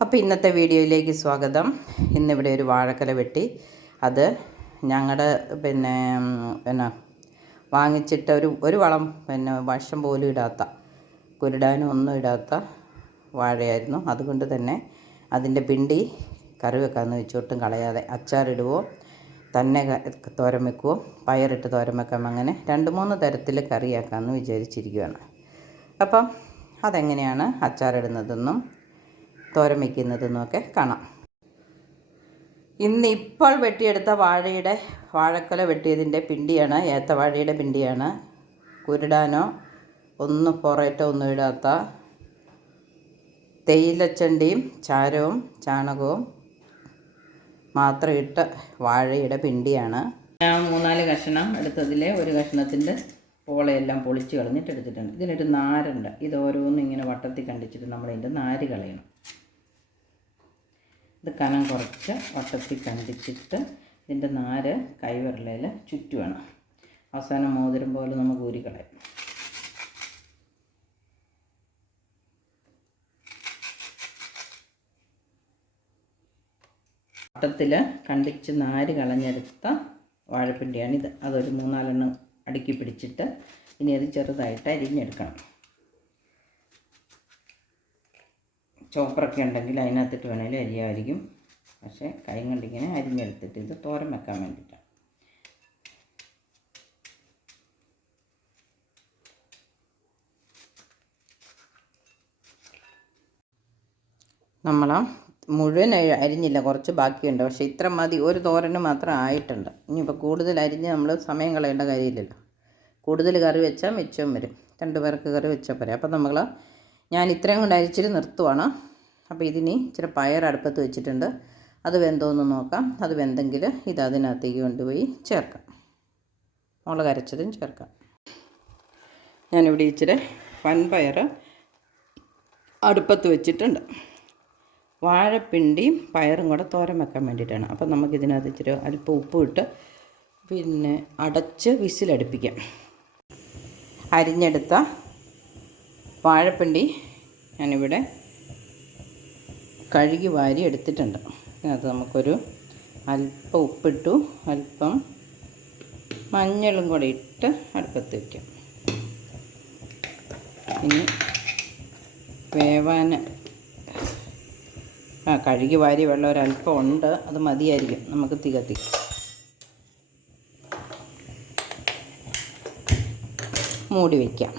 അപ്പോൾ ഇന്നത്തെ വീഡിയോയിലേക്ക് സ്വാഗതം. ഇന്നിവിടെ ഒരു വാഴക്കല വെട്ടി. അത് ഞങ്ങളുടെ പിന്നെ പിന്നെ വാങ്ങിച്ചിട്ട് ഒരു ഒരു വളം പിന്നെ വർഷം പോലും ഇടാത്ത കുരുടാനും ഒന്നും ഇടാത്ത വാഴയായിരുന്നു. അതുകൊണ്ട് തന്നെ അതിന്റെ പിണ്ടി കറി വെക്കാമെന്ന് വെച്ചൊട്ടും കളയാതെ അച്ചാറിടുവോ തന്നെ തോരൻ വെക്കുവോ പയറിട്ട് തോരൻ വെക്കാം അങ്ങനെ രണ്ട് മൂന്ന് തരത്തിൽ കറിയാക്കാമെന്ന് വിചാരിച്ചിരിക്കുകയാണ് അപ്പം അതെങ്ങനെയാണ് അച്ചാറിടുന്നതെന്നും തോരൻ വയ്ക്കുന്നതെന്നും ഒക്കെ കാണാം. ഇന്ന് ഇപ്പോൾ വെട്ടിയെടുത്ത വാഴയുടെ വാഴക്കൊല വെട്ടിയതിന്റെ പിണ്ടിയാണ് ഏത്തവാഴയുടെ പിണ്ടിയാണ്. കുരുടാനോ ഒന്ന് പൊറേറ്റോ ഒന്നും ഇടാത്ത തേയിലച്ചണ്ടിയും ചാരവും ചാണകവും മാത്രം ഇട്ട വാഴയുടെ പിണ്ടിയാണ്. ഞാൻ മൂന്നാൽ കഷ്ണം എടുത്തതിലെ ഒരു കഷ്ണത്തിന്റെ പോളയെല്ലാം പൊളിച്ച് കളഞ്ഞിട്ട് എടുത്തിട്ടുണ്ട്. ഇതിനൊരു നാരുണ്ട്. ഇത് ഓരോന്നും ഇങ്ങനെ വട്ടത്തിൽ കണ്ടിച്ചിട്ട് നമ്മളതിന്റെ നാര് കളയണം. ഇത് കനം കുറച്ച് വട്ടത്തിൽ കണ്ടിച്ചിട്ട് ഇതിന്റെ നാര് കൈവിരലയിൽ ചുറ്റുവാണ്. അവസാനം മോതിരം പോലെ നമുക്ക് കൂരിക്കളയും വട്ടത്തിൽ കണ്ടിച്ച് നാര് കളഞ്ഞെടുത്ത വാഴപ്പിണ്ടിയാണിത്. അതൊരു മൂന്നാലെണ്ണം അടുക്കി പിടിച്ചിട്ട് ഇനി അത് ചെറുതായിട്ട് അരിഞ്ഞെടുക്കണം. ചോപ്പറൊക്കെ ഉണ്ടെങ്കിൽ അതിനകത്തിട്ട് വേണേലും അരിയായിരിക്കും. പക്ഷേ കൈ കൊണ്ടിങ്ങനെ അരിഞ്ഞെടുത്തിട്ട് ഇത് തോരൻ വെക്കാൻ വേണ്ടിയിട്ടാണ്. നമ്മൾ മുഴുവൻ അരിഞ്ഞില്ല കുറച്ച് ബാക്കിയുണ്ട്. പക്ഷേ ഇത്ര മതി ഒരു തോരന് മാത്രം ആയിട്ടുണ്ട്. ഇനിയിപ്പോൾ കൂടുതൽ അരിഞ്ഞ് നമ്മൾ സമയം കളയേണ്ട കാര്യമില്ലല്ലോ. കൂടുതൽ കറി വെച്ചാൽ മിച്ചവും വരും. രണ്ട് പേർക്ക് കറി വെച്ചാൽ പോരെ. അപ്പം നമ്മൾ ഞാൻ ഇത്രയും കൊണ്ട് അരിച്ചിട്ട് നിർത്തുവാണ്. അപ്പോൾ ഇതിനി ഇച്ചിരി പയർ അടുപ്പത്ത് വെച്ചിട്ടുണ്ട്. അത് വെന്തോന്ന് നോക്കാം. അത് വെന്തെങ്കിൽ ഇത് അതിനകത്തേക്ക് കൊണ്ടുപോയി ചേർക്കാം. മുളക് അരച്ചതും ചേർക്കാം. ഞാനിവിടെ ഇച്ചിരി വൻപയർ അടുപ്പത്ത് വെച്ചിട്ടുണ്ട്. വാഴപ്പിണ്ടിയും പയറും കൂടെ തോരം വെക്കാൻ വേണ്ടിയിട്ടാണ്. അപ്പം നമുക്കിതിനകത്ത് ഇച്ചിരി അല്പം ഉപ്പ് ഇട്ട് പിന്നെ അടച്ച് വിസിലടുപ്പിക്കാം. അരിഞ്ഞെടുത്ത വാഴപ്പിണ്ടി ഞാനിവിടെ കഴുകി വാരി എടുത്തിട്ടുണ്ട്. അത് നമുക്കൊരു അല്പം ഉപ്പിട്ടു അല്പം മഞ്ഞളും കൂടെ ഇട്ട് അടുപ്പത്ത് വയ്ക്കാം ഇനി വേവാൻ ആ കഴുകി വാരി വെള്ളം ഒരല്പം ഉണ്ട് അത് മതിയായിരിക്കും. നമുക്ക് തീ കത്തിക്കാം. മൂടി വയ്ക്കാം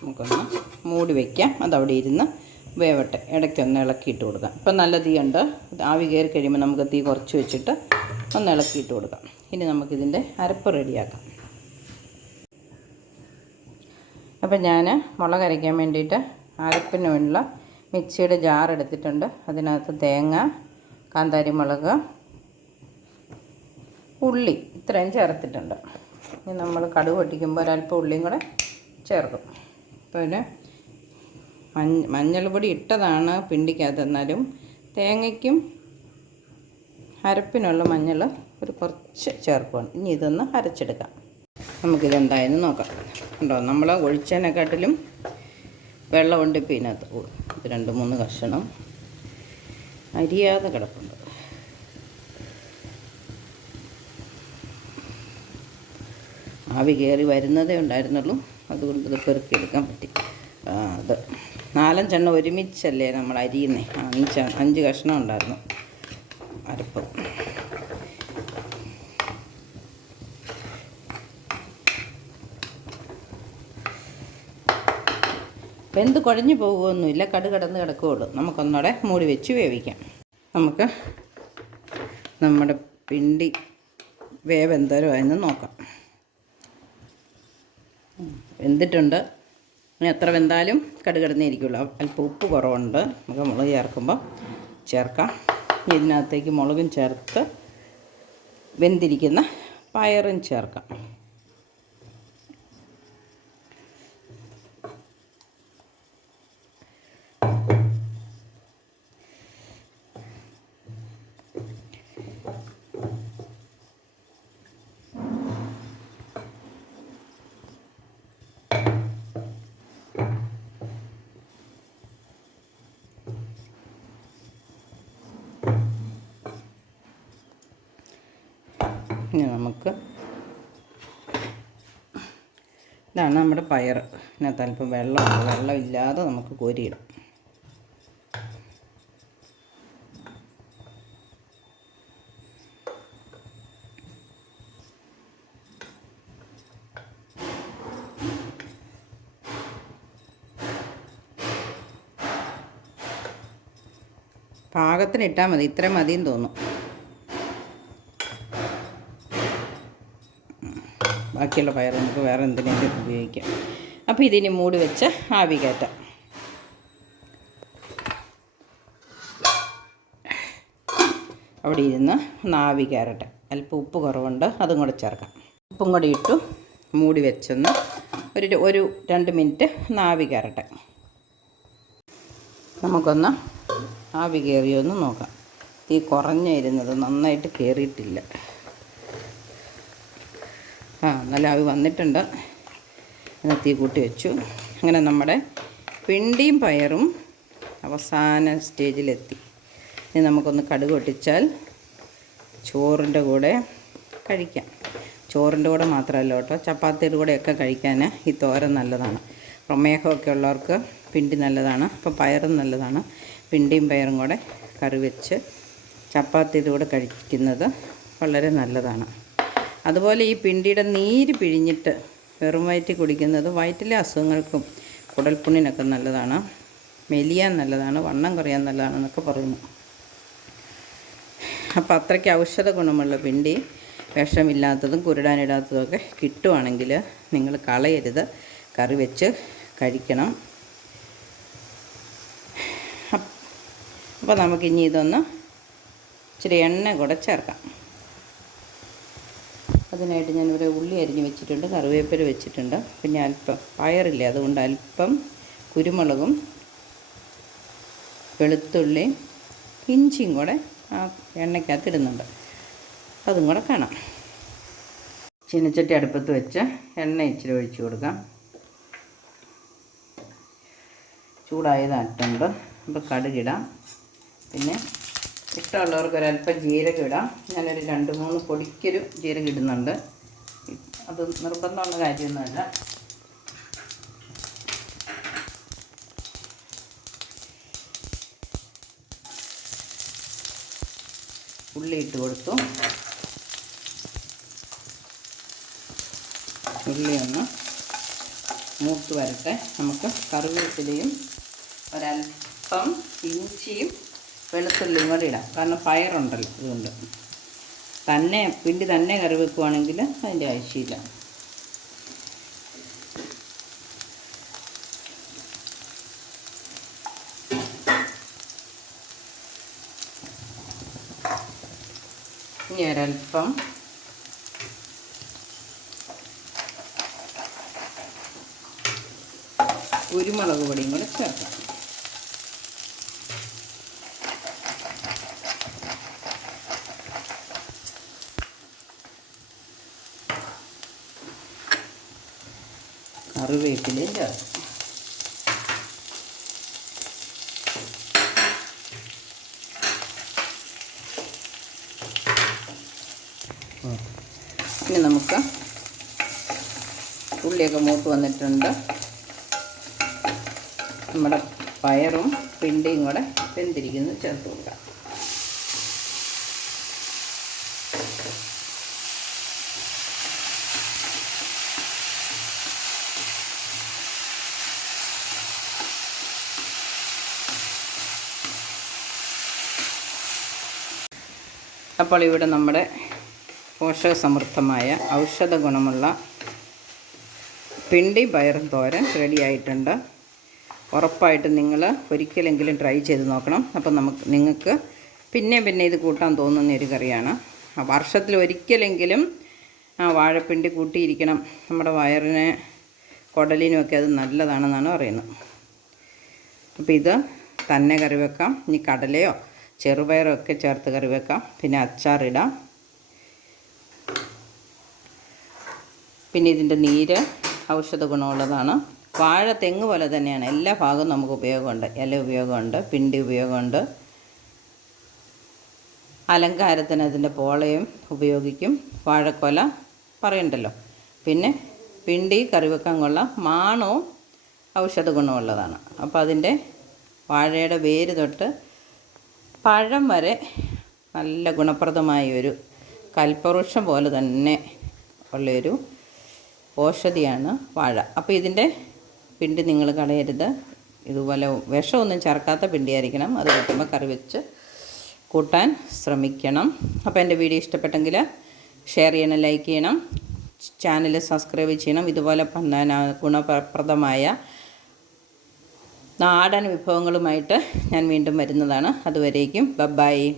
നമുക്കൊന്ന് മൂടി വയ്ക്കാം അതവിടെ ഇരുന്ന് വേവട്ടെ. ഇടയ്ക്ക് ഇടയ്ക്കൊന്ന് ഇളക്കിയിട്ട് കൊടുക്കാം. ഇപ്പം നല്ല തീയുണ്ട് ആവി കയറി കഴിയുമ്പോൾ നമുക്ക് തീ കുറച്ച് വെച്ചിട്ട് ഒന്ന് ഇളക്കിയിട്ട് കൊടുക്കാം. ഇനി നമുക്കിതിന്റെ അരപ്പ് റെഡിയാക്കാം. അപ്പം ഞാൻ മുളക് അരയ്ക്കാൻ വേണ്ടിയിട്ട് അരപ്പിന് വേണ്ടിയുള്ള മിക്സിയുടെ ജാർ എടുത്തിട്ടുണ്ട്. അതിനകത്ത് തേങ്ങ കാന്താരി മുളക് ഉള്ളി ഇത്രയും ചേർത്തിട്ടുണ്ട്. ഇനി നമ്മൾ കടുക് പൊട്ടിക്കുമ്പോൾ ഒരല്പം ഉള്ളിയും കൂടെ ചേർക്കും. പിന്നെ മഞ്ഞ മഞ്ഞൾപ്പൊടി ഇട്ടതാണ് പിണ്ടിക്കകത്ത് എന്നാലും തേങ്ങയ്ക്കും അരപ്പിനുള്ള മഞ്ഞൾ ഒരു കുറച്ച് ചേർക്കുകയാണ് ഇനി ഇതൊന്ന് അരച്ചെടുക്കാം. നമുക്കിതെന്തായെന്ന് നോക്കാം. കണ്ടോ നമ്മൾ ഒഴിച്ചതിനെക്കാട്ടിലും വെള്ളമുണ്ട് ഇപ്പം ഇതിനകത്ത്. ഇത് രണ്ട് മൂന്ന് കഷണം അരിയാതെ കിടപ്പുണ്ട്. ആവി കയറി വരുന്നതേ ഉണ്ടായിരുന്നുള്ളൂ. അതുകൊണ്ട് ഇത് പെറുക്കിയെടുക്കാൻ പറ്റി. ആ, അത് നാലഞ്ചെണ്ണം ഒരുമിച്ചല്ലേ നമ്മൾ അരിയുന്നേ? അഞ്ച് അഞ്ച് കഷ്ണം ഉണ്ടായിരുന്നു. അരപ്പ്. വെന്ത് കുഴഞ്ഞു പോകുമൊന്നുമില്ല കടു കടന്ന് കിടക്കുകയുള്ളൂ നമുക്കൊന്നുകൂടെ മൂടി വെച്ച് വേവിക്കാം. നമുക്ക് നമ്മുടെ പിണ്ടി വേവ് എന്തോരം നോക്കാം വെന്തിട്ടുണ്ട്. ഇനി എത്ര വെന്താലും കടുകടന്നേ ഇരിക്കുള്ളൂ അല്പം ഉപ്പ് കുറവുണ്ട്. നമുക്ക് മുളക് ചേർക്കുമ്പോൾ ചേർക്കാം. ഇതിനകത്തേക്ക് മുളകും ചേർത്ത് വെന്തിരിക്കുന്ന പയറും ചേർക്കാം. ഇനി നമുക്ക് ഇതാണ് നമ്മുടെ പയർ. ഇതിനകത്ത് അല്പം വെള്ളം ഇല്ലാതെ നമുക്ക് കോരിയിടാം. പാകത്തിന് ഇട്ടാൽ മതി. ഇത്രയും മതിയെന്ന് തോന്നും ബാക്കിയുള്ള പയർ നമുക്ക് വേറെ എന്തിനേലും ഉപയോഗിക്കാം. അപ്പോൾ ഇതിന് മൂടി വെച്ച് ആവി കയറ്റാം. അവിടെ ഇരുന്ന് ഒന്ന് ആവി കയറട്ടെ. അല്പം ഉപ്പ് കുറവുണ്ട് അതും കൂടെ ചേർക്കാം. ഉപ്പും കൂടി ഇട്ടു മൂടി വെച്ചൊന്ന് ഒരു ഒരു രണ്ട് മിനിറ്റ് ഒന്ന് ആവി കയറട്ടെ. നമുക്കൊന്ന് ആവി കയറിയൊന്ന് നോക്കാം. തീ കുറഞ്ഞിരുന്നത് നന്നായിട്ട് കയറിയിട്ടില്ല. ആ നല്ല ആവി വന്നിട്ടുണ്ട്. തീ കൂട്ടി വെച്ചു. അങ്ങനെ നമ്മുടെ പിണ്ടിയും പയറും അവസാന സ്റ്റേജിലെത്തി. ഇനി നമുക്കൊന്ന് കടുക് ഒട്ടിച്ചാൽ ചോറിന്റെ കൂടെ കഴിക്കാം. ചോറിന്റെ കൂടെ മാത്രമല്ല കേട്ടോ ചപ്പാത്തിയുടെ കൂടെയൊക്കെ കഴിക്കാൻ ഈ തോരൻ നല്ലതാണ്. പ്രമേഹമൊക്കെ ഉള്ളവർക്ക് പിണ്ടി നല്ലതാണ് അപ്പോൾ പയറും നല്ലതാണ്. പിണ്ടിയും പയറും കൂടെ കറി വെച്ച് ചപ്പാത്തിയുടെ കൂടെ കഴിക്കുന്നത് വളരെ നല്ലതാണ്. അതുപോലെ ഈ പിണ്ടിയുടെ നീര് പിഴിഞ്ഞിട്ട് വെറും വയറ്റി കുടിക്കുന്നത് വയറ്റിലെ അസുഖങ്ങൾക്കും കുടൽപ്പുണ്ണിനൊക്കെ നല്ലതാണ്. മെലിയാൻ നല്ലതാണ് വണ്ണം കുറയാൻ നല്ലതാണെന്നൊക്കെ പറയുന്നു. അപ്പോൾ അത്രയ്ക്ക് ഔഷധ ഗുണമുള്ള പിണ്ടി വിഷമില്ലാത്തതും കുരുടാനിടാത്തതും ഒക്കെ കിട്ടുവാണെങ്കിൽ നിങ്ങൾ കളയരുത്. കറി വെച്ച് കഴിക്കണം. അപ്പോൾ നമുക്കിനി ഇതൊന്ന് ഇച്ചിരി എണ്ണ കൂടെ ചേർക്കാം. അതിനായിട്ട് ഞാനിവിടെ ഉള്ളി അരിഞ്ഞ് വെച്ചിട്ടുണ്ട് കറിവേപ്പില വെച്ചിട്ടുണ്ട്. പിന്നെ അല്പം പയറില്ല അതുകൊണ്ട് അല്പം കുരുമുളകും വെളുത്തുള്ളിയും ഇഞ്ചിയും കൂടെ ആ എണ്ണയ്ക്കകത്ത് ഇടുന്നുണ്ട്. അതും കൂടെ കാണാം. ചീനച്ചട്ടി അടുപ്പത്ത് വെച്ച് എണ്ണ ഇച്ചിരി ഒഴിച്ചു കൊടുക്കാം. ചൂടായതായിട്ടുണ്ട് അപ്പോൾ കടുകിടാം. പിന്നെ ഇഷ്ടമുള്ളവർക്ക് ഒരല്പം ജീരകം ഇടാം. ഞാനൊരു രണ്ട് മൂന്ന് പൊടിക്കൊരു ജീരകം ഇടുന്നുണ്ട്. അത് നിർബന്ധമുള്ള കാര്യമൊന്നുമല്ല. ഉള്ളി ഇട്ട് കൊടുത്തു. ഉള്ളി ഒന്ന് മൂത്ത് വരട്ടെ. നമുക്ക് കറിവേപ്പിലയും ഒരല്പം ഇഞ്ചിയും വെളുത്തുള്ളിയും കൂടെ ഇടാം. കാരണം പയറുണ്ടല്ലോ അതുകൊണ്ട് തന്നെ പിണ്ടി തന്നെ കറി വെക്കുവാണെങ്കിൽ അതിന്റെ ആവശ്യമില്ല. ഇനി കുരുമുളക് പൊടിയും കൂടെ ചേർക്കാം. കറിവേപ്പിലയും ചേർക്കാം ഇനി നമുക്ക് ഉള്ളിയൊക്കെ മൂത്ത് വന്നിട്ടുണ്ട്. നമ്മുടെ പയറും പിണ്ടിയും കൂടെ വെന്തിരിക്കുന്നു ചേർത്ത് കൊടുക്കാം. അപ്പോൾ ഇവിടെ നമ്മുടെ പോഷകസമൃദ്ധമായ ഔഷധ ഗുണമുള്ള പിണ്ടി പയർ തോരൻ റെഡിയായിട്ടുണ്ട് ഉറപ്പായിട്ടും നിങ്ങൾ ഒരിക്കലെങ്കിലും ട്രൈ ചെയ്ത് നോക്കണം. അപ്പം നമുക്ക് നിങ്ങൾക്ക് പിന്നെ പിന്നെ ഇത് കൂട്ടാൻ തോന്നുന്ന ഒരു കറിയാണ്. വർഷത്തിൽ ഒരിക്കലെങ്കിലും ആ വാഴപ്പിണ്ടി കൂട്ടിയിരിക്കണം. നമ്മുടെ വയറിന് കുടലിനുമൊക്കെ അത് നല്ലതാണെന്നാണ് പറയുന്നത്. അപ്പോൾ ഇത് തന്നെ കറി വെക്കാം. ഇനി കടലയോ ചെറുപയറോ ഒക്കെ ചേർത്ത് കറി വെക്കാം. പിന്നെ അച്ചാറിടാം. പിന്നെ ഇതിന്റെ നീര് ഔഷധ ഗുണമുള്ളതാണ്. വാഴ തെങ്ങ് പോലെ തന്നെയാണ്. എല്ലാ ഭാഗവും നമുക്ക് ഉപയോഗമുണ്ട്. ഇല ഉപയോഗമുണ്ട്. പിണ്ടി ഉപയോഗമുണ്ട്. അലങ്കാരത്തിന് അതിന്റെ പോളയും ഉപയോഗിക്കും. വാഴക്കൊല പറയണ്ടല്ലോ. പിന്നെ പിണ്ടി കറി വെക്കാൻ കൊള്ളാം മാണവും ഔഷധ ഗുണമുള്ളതാണ്. അപ്പോൾ അതിന്റെ വാഴയുടെ വേര് തൊട്ട് പഴം വരെ നല്ല ഗുണപ്രദമായൊരു കൽപ്പവൃക്ഷം പോലെ തന്നെ ഉള്ളൊരു ഔഷധിയാണ് വാഴ. അപ്പോൾ ഇതിന്റെ പിണ്ടി നിങ്ങൾ കളയരുത്. ഇതുപോലെ വിഷമൊന്നും ചേർക്കാത്ത പിണ്ടിയായിരിക്കണം. അത് കിട്ടുമ്പോൾ കറി വെച്ച് കൂട്ടാൻ ശ്രമിക്കണം. അപ്പോൾ എന്റെ വീഡിയോ ഇഷ്ടപ്പെട്ടെങ്കിൽ ഷെയർ ചെയ്യണം ലൈക്ക് ചെയ്യണം ചാനൽ സബ്സ്ക്രൈബ് ചെയ്യണം. ഇതുപോലെ ഗുണപ്രദമായ നാടൻ വിഭവങ്ങളുമായിട്ട് ഞാൻ വീണ്ടും വരുന്നതാണ്. അതുവരേക്കും. ബബായി